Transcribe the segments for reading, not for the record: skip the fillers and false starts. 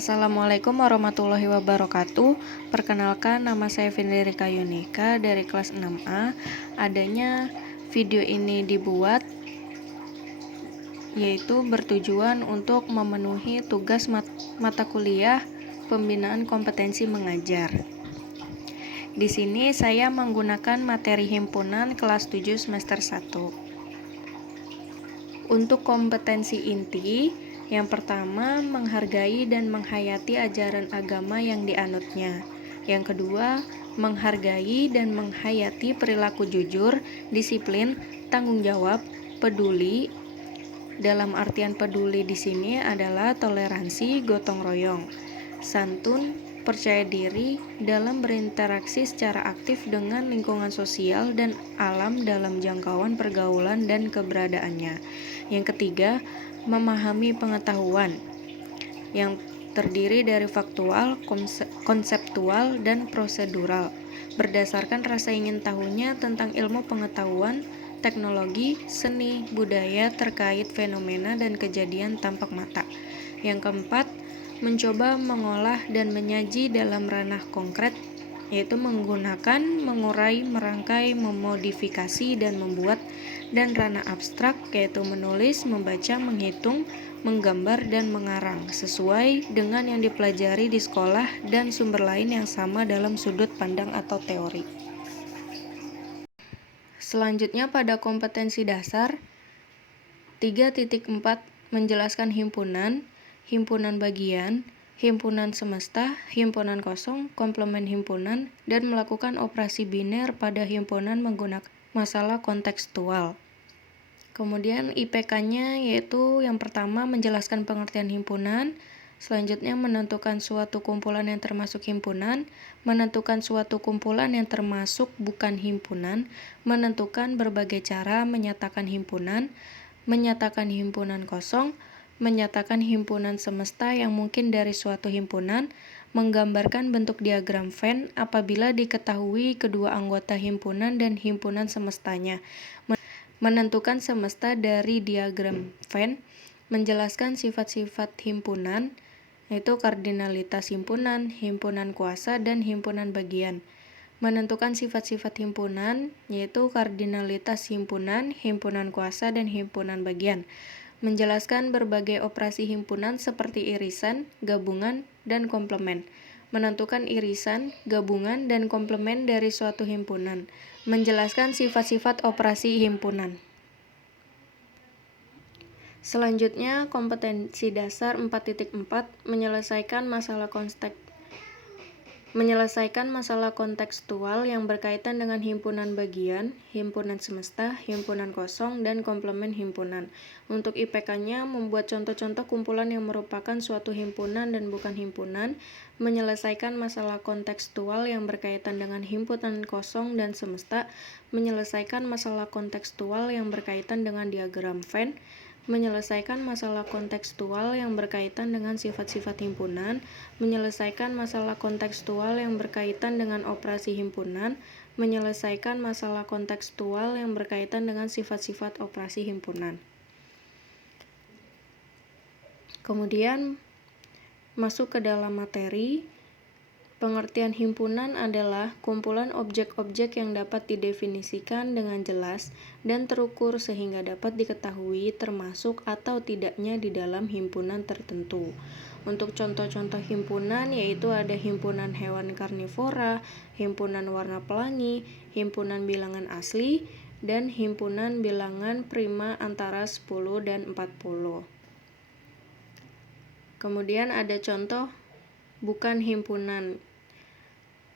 Assalamualaikum warahmatullahi wabarakatuh. Perkenalkan, nama saya Fenderika Yunika dari kelas 6A. Adanya video ini dibuat yaitu bertujuan untuk memenuhi tugas mata kuliah pembinaan kompetensi mengajar. Di sini saya menggunakan materi himpunan kelas 7 semester 1. Untuk kompetensi inti, yang pertama, menghargai dan menghayati ajaran agama yang dianutnya. Yang kedua, menghargai dan menghayati perilaku jujur, disiplin, tanggung jawab, peduli. Dalam artian peduli di sini adalah toleransi, gotong royong, santun, percaya diri dalam berinteraksi secara aktif dengan lingkungan sosial dan alam dalam jangkauan pergaulan dan keberadaannya. Yang ketiga, memahami pengetahuan yang terdiri dari faktual, konseptual, dan prosedural berdasarkan rasa ingin tahunya tentang ilmu pengetahuan, teknologi, seni, budaya terkait fenomena dan kejadian tampak mata. Yang keempat, mencoba mengolah dan menyaji dalam ranah konkret, yaitu menggunakan, mengurai, merangkai, memodifikasi, dan membuat, dan ranah abstrak, yaitu menulis, membaca, menghitung, menggambar, dan mengarang, sesuai dengan yang dipelajari di sekolah dan sumber lain yang sama dalam sudut pandang atau teori. Selanjutnya pada kompetensi dasar 3.4 menjelaskan himpunan, himpunan bagian, himpunan semesta, himpunan kosong, komplement himpunan, dan melakukan operasi biner pada himpunan menggunakan masalah kontekstual. Kemudian IPK-nya yaitu yang pertama menjelaskan pengertian himpunan, selanjutnya menentukan suatu kumpulan yang termasuk himpunan, menentukan suatu kumpulan yang termasuk bukan himpunan, menentukan berbagai cara menyatakan himpunan, menyatakan himpunan kosong, menyatakan himpunan semesta yang mungkin dari suatu himpunan, menggambarkan bentuk diagram Venn apabila diketahui kedua anggota himpunan dan himpunan semestanya, menentukan semesta dari diagram Venn, menjelaskan sifat-sifat himpunan, yaitu kardinalitas himpunan, himpunan kuasa, dan himpunan bagian. Menentukan sifat-sifat himpunan, yaitu kardinalitas himpunan, himpunan kuasa, dan himpunan bagian. Menjelaskan berbagai operasi himpunan seperti irisan, gabungan, dan komplement. Menentukan irisan, gabungan, dan komplement dari suatu himpunan. Menjelaskan sifat-sifat operasi himpunan. Selanjutnya, kompetensi dasar 4.4 menyelesaikan masalah kontekstual yang berkaitan dengan himpunan bagian, himpunan semesta, himpunan kosong, dan komplement himpunan. Untuk IPK-nya, membuat contoh-contoh kumpulan yang merupakan suatu himpunan dan bukan himpunan, menyelesaikan masalah kontekstual yang berkaitan dengan himpunan kosong dan semesta, menyelesaikan masalah kontekstual yang berkaitan dengan diagram Venn, menyelesaikan masalah kontekstual yang berkaitan dengan sifat-sifat himpunan, menyelesaikan masalah kontekstual yang berkaitan dengan operasi himpunan, menyelesaikan masalah kontekstual yang berkaitan dengan sifat-sifat operasi himpunan. Kemudian masuk ke dalam materi. Pengertian himpunan adalah kumpulan objek-objek yang dapat didefinisikan dengan jelas dan terukur sehingga dapat diketahui termasuk atau tidaknya di dalam himpunan tertentu. Untuk contoh-contoh himpunan yaitu ada himpunan hewan karnivora, himpunan warna pelangi, himpunan bilangan asli, dan himpunan bilangan prima antara 10 dan 40. Kemudian ada contoh bukan himpunan,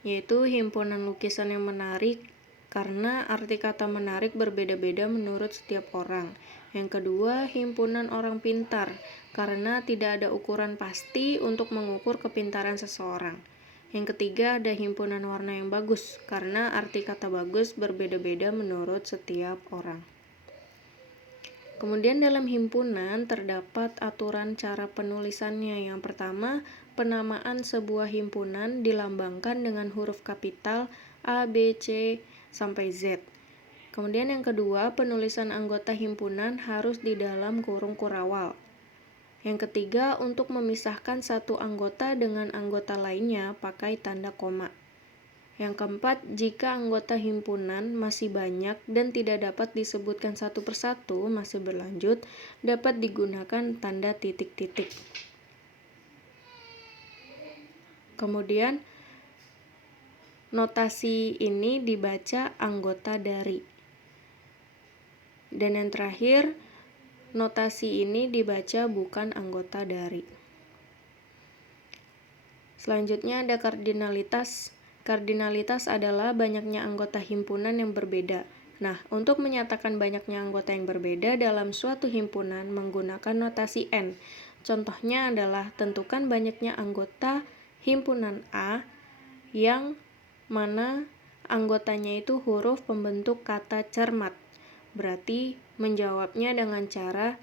yaitu himpunan lukisan yang menarik, karena arti kata menarik berbeda-beda menurut setiap orang. Yang kedua, himpunan orang pintar, karena tidak ada ukuran pasti untuk mengukur kepintaran seseorang. Yang ketiga, ada himpunan warna yang bagus, karena arti kata bagus berbeda-beda menurut setiap orang. Kemudian dalam himpunan terdapat aturan cara penulisannya. Yang pertama, penamaan sebuah himpunan dilambangkan dengan huruf kapital A, B, C, sampai Z. Kemudian yang kedua, penulisan anggota himpunan harus di dalam kurung kurawal. Yang ketiga, untuk memisahkan satu anggota dengan anggota lainnya pakai tanda koma. Yang keempat, jika anggota himpunan masih banyak dan tidak dapat disebutkan satu persatu, masih berlanjut, dapat digunakan tanda titik-titik. Kemudian, notasi ini dibaca anggota dari. Dan yang terakhir, notasi ini dibaca bukan anggota dari. Selanjutnya ada kardinalitas. Kardinalitas adalah banyaknya anggota himpunan yang berbeda. Nah, untuk menyatakan banyaknya anggota yang berbeda dalam suatu himpunan menggunakan notasi N. Contohnya adalah tentukan banyaknya anggota himpunan A yang mana anggotanya itu huruf pembentuk kata cermat. Berarti menjawabnya dengan cara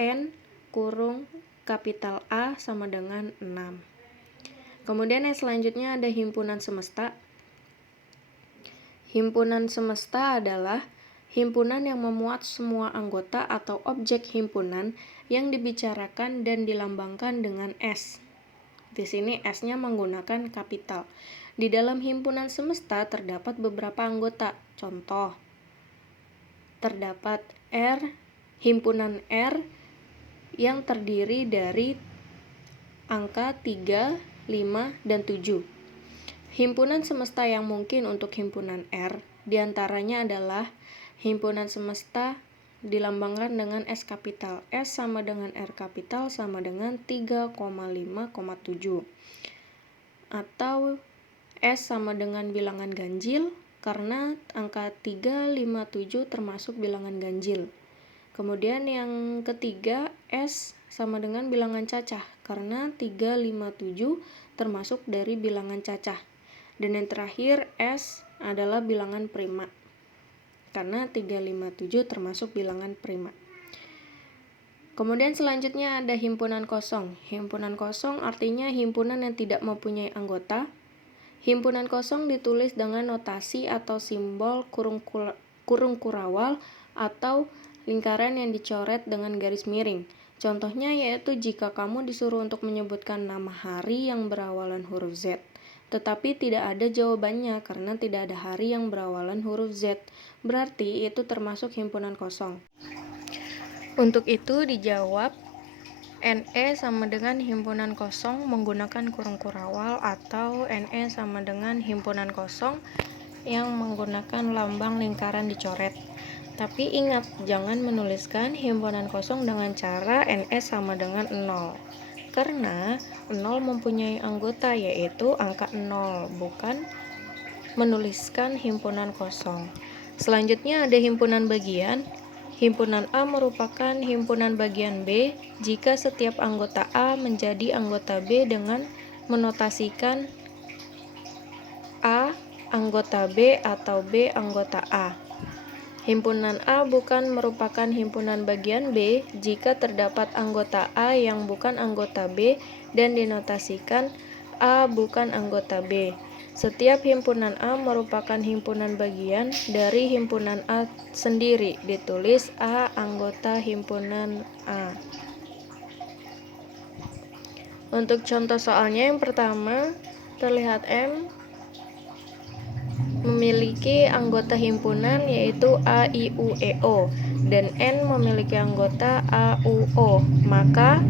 N kurung kapital A sama dengan 6. Kemudian yang selanjutnya ada himpunan semesta. Himpunan semesta adalah himpunan yang memuat semua anggota atau objek himpunan yang dibicarakan dan dilambangkan dengan S. Di sini S-nya menggunakan kapital. Di dalam himpunan semesta terdapat beberapa anggota. Contoh, terdapat himpunan R yang terdiri dari angka 3, 5, dan 7. Himpunan semesta yang mungkin untuk himpunan R diantaranya adalah himpunan semesta dilambangkan dengan S kapital. S sama dengan R kapital sama dengan 3,5,7. Atau S sama dengan bilangan ganjil karena angka 3, 5, 7 termasuk bilangan ganjil. Kemudian yang ketiga, S sama dengan bilangan cacah karena 3, 5, 7 termasuk dari bilangan cacah. Dan yang terakhir, S adalah bilangan prima karena 3, 5, 7 termasuk bilangan prima. Kemudian selanjutnya ada himpunan kosong. Himpunan kosong artinya himpunan yang tidak mempunyai anggota. Himpunan kosong ditulis dengan notasi atau simbol kurung kurawal atau lingkaran yang dicoret dengan garis miring. Contohnya yaitu jika kamu disuruh untuk menyebutkan nama hari yang berawalan huruf Z, tetapi tidak ada jawabannya karena tidak ada hari yang berawalan huruf Z, berarti itu termasuk himpunan kosong. Untuk itu dijawab NE sama dengan himpunan kosong menggunakan kurung kurawal atau NE sama dengan himpunan kosong yang menggunakan lambang lingkaran dicoret. Tapi ingat, jangan menuliskan himpunan kosong dengan cara NE sama dengan 0. Karena 0 mempunyai anggota yaitu angka 0, bukan menuliskan himpunan kosong. Selanjutnya ada himpunan bagian. Himpunan A merupakan himpunan bagian B jika setiap anggota A menjadi anggota B dengan menotasikan A anggota B atau B anggota A. Himpunan A bukan merupakan himpunan bagian B jika terdapat anggota A yang bukan anggota B dan dinotasikan A bukan anggota B. Setiap himpunan A merupakan himpunan bagian dari himpunan A sendiri, ditulis A anggota himpunan A. Untuk contoh soalnya yang pertama, terlihat M memiliki anggota himpunan yaitu A, I, U, E, O dan N memiliki anggota A, U, O. Maka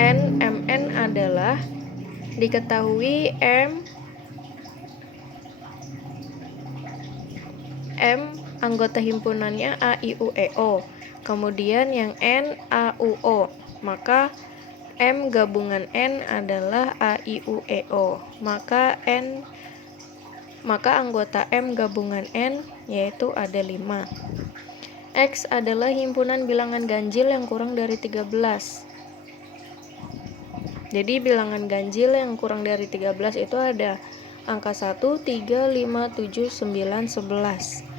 N, M, N adalah diketahui M anggota himpunannya A, I, U, E, O. Kemudian yang N, A, U, O. Maka M gabungan N adalah A, I, U, E, O. Maka anggota M gabungan N yaitu ada 5. X adalah himpunan bilangan ganjil yang kurang dari 13. Jadi bilangan ganjil yang kurang dari 13 itu ada angka 1, 3, 5, 7, 9, 11.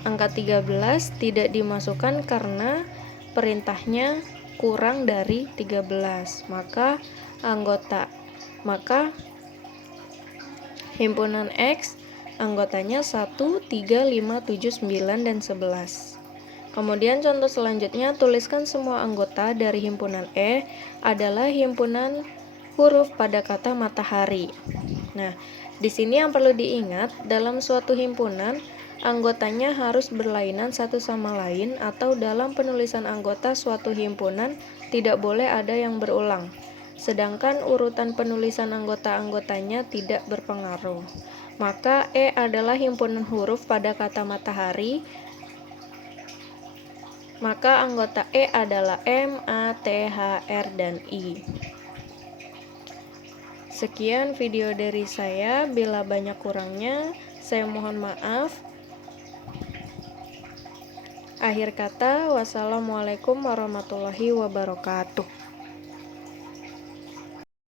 Angka 13 tidak dimasukkan karena perintahnya kurang dari 13. Maka himpunan X anggotanya 1, 3, 5, 7, 9, dan 11. Kemudian contoh selanjutnya, tuliskan semua anggota dari himpunan E adalah himpunan huruf pada kata matahari. Nah, di sini yang perlu diingat, dalam suatu himpunan, anggotanya harus berlainan satu sama lain, atau dalam penulisan anggota suatu himpunan tidak boleh ada yang berulang. Sedangkan urutan penulisan anggota-anggotanya tidak berpengaruh. Maka E adalah himpunan huruf pada kata matahari. Maka anggota E adalah M, A, T, H, R, dan I. Sekian video dari saya, bila banyak kurangnya, saya mohon maaf. Akhir kata, wassalamualaikum warahmatullahi wabarakatuh.